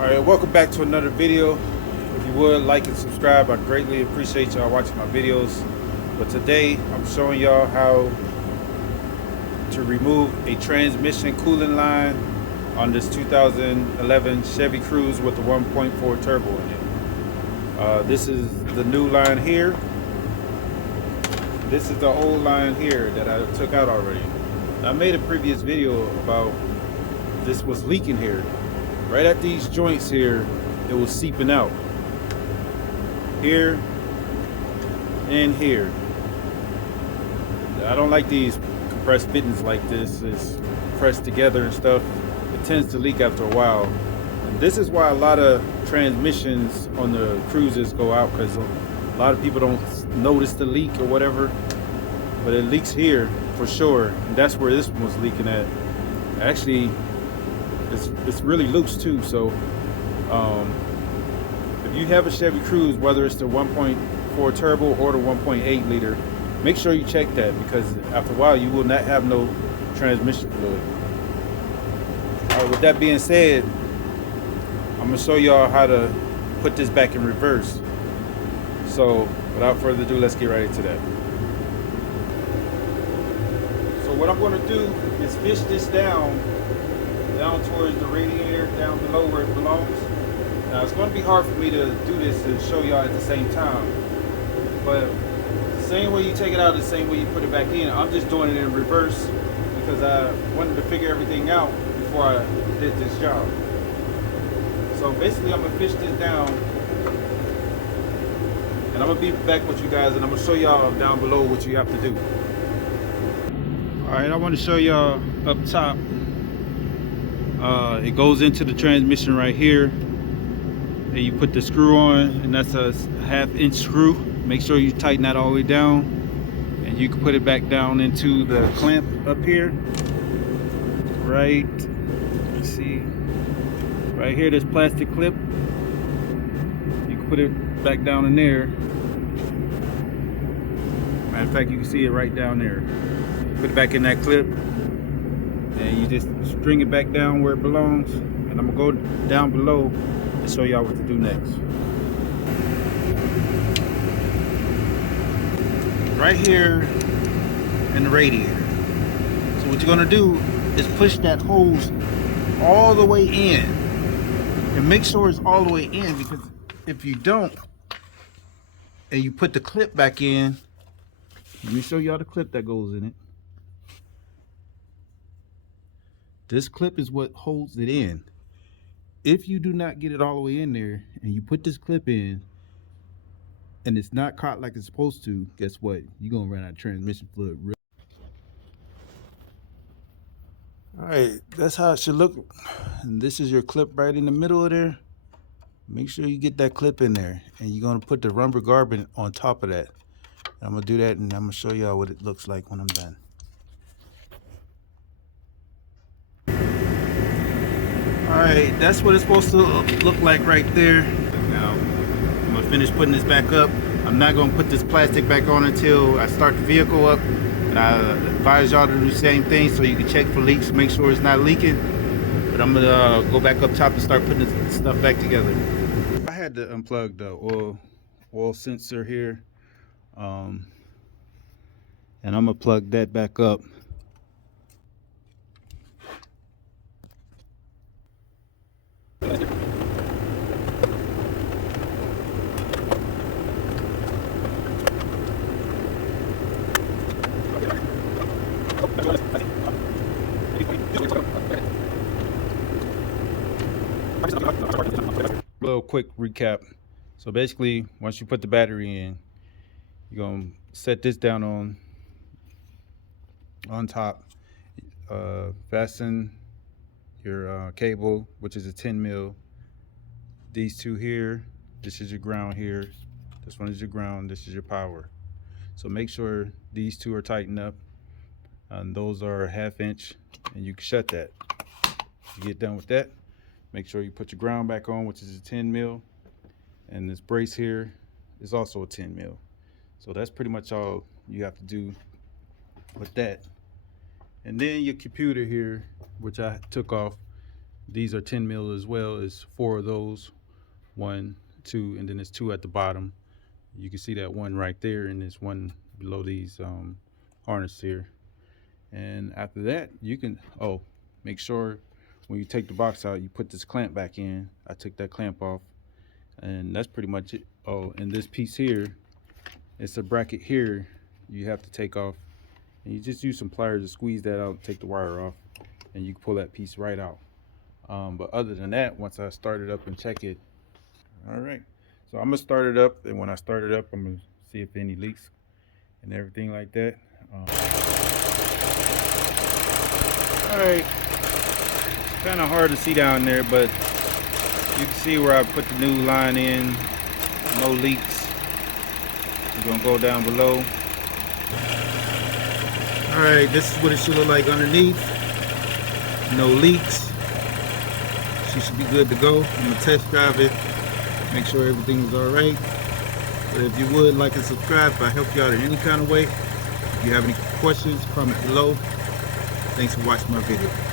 Alright, welcome back to another video. If you would like and subscribe, I greatly appreciate y'all watching my videos. But today I'm showing y'all how to remove a transmission cooling line on this 2011 Chevy Cruze with the 1.4 turbo in it. This is the new line here. This is the old line here that I took out already. I made a previous video about this was leaking here. Right at these joints here, it was seeping out. Here and here. I don't like these compressed fittings like this. It's pressed together and stuff. It tends to leak after a while. And this is why a lot of transmissions on the Cruzes go out, because a lot of people don't notice the leak or whatever. But it leaks here for sure. And that's where this one was leaking at. Actually, it's really loose too. So if you have a Chevy Cruze, whether it's the 1.4 turbo or the 1.8 liter, make sure you check that, because after a while you will not have no transmission fluid. All right, with that being said, I'm gonna show y'all how to put this back in reverse. So without further ado, let's get right into that. So what I'm gonna do is fish this down towards the radiator, down below where it belongs. Now it's going to be hard for me to do this and show y'all at the same time, but the same way you take it out, the same way you put it back in. I'm just doing it in reverse because I wanted to figure everything out before I did this job. So basically I'm going to fish this down, and I'm going to be back with you guys, and I'm going to show y'all down below what you have to do. Alright, I want to show y'all up top. It goes into the transmission right here, and you put the screw on, and that's a 1/2-inch screw. Make sure you tighten that all the way down, and you can put it back down into the clamp up here. Right, let's see, right here, this plastic clip, you can put it back down in there. Matter of fact, you can see it right down there. Put it back in that clip, and you just string it back down where it belongs. And I'm gonna go down below and show y'all what to do next. Right here in the radiator. So what you're gonna do is push that hose all the way in, and make sure it's all the way in, because if you don't and you put the clip back in, let me show y'all the clip that goes in it. This clip is what holds it in. If you do not get it all the way in there and you put this clip in and it's not caught like it's supposed to, guess what? You're gonna run out of transmission fluid. All right, that's how it should look. And this is your clip right in the middle of there. Make sure you get that clip in there, and you're gonna put the rubber guard on top of that. And I'm gonna do that, and I'm gonna show y'all what it looks like when I'm done. Alright, that's what it's supposed to look like right there. Now, I'm going to finish putting this back up. I'm not going to put this plastic back on until I start the vehicle up. And I advise y'all to do the same thing so you can check for leaks, make sure it's not leaking. But I'm going to go back up top and start putting this stuff back together. I had to unplug the oil sensor here. And I'm going to plug that back up. Little quick recap. So basically, once you put the battery in, you're gonna set this down on top. Fasten your cable, which is a 10 mil. These two here, this is your ground here. This one is your ground, this is your power. So make sure these two are tightened up, and those are 1/2 inch, and you can shut that. You get done with that, make sure you put your ground back on, which is a 10 mil, and this brace here is also a 10 mil. So that's pretty much all you have to do with that. And then your computer here, which I took off, These are 10 mil as well. It's 4 of those, 1, 2, and then there's 2 at the bottom. You can see that one right there, and there's one below these harness here. And after that, you can make sure when you take the box out, you put this clamp back in. I took that clamp off, and that's pretty much it. Oh, and this piece here, it's a bracket here you have to take off, and you just use some pliers to squeeze that out, take the wire off, and you can pull that piece right out. But other than that, once I start it up and check it, all right. So I'm gonna start it up, and when I start it up, I'm gonna see if any leaks and everything like that. All right, kind of hard to see down there, but you can see where I put the new line in. No leaks. We're gonna go down below. All right, this is what it should look like underneath. No leaks. She should be good to go. I'm gonna test drive it, make sure everything's all right. But if you would like and subscribe, if I help you out in any kind of way. If you have any questions, comment below. Thanks for watching my video.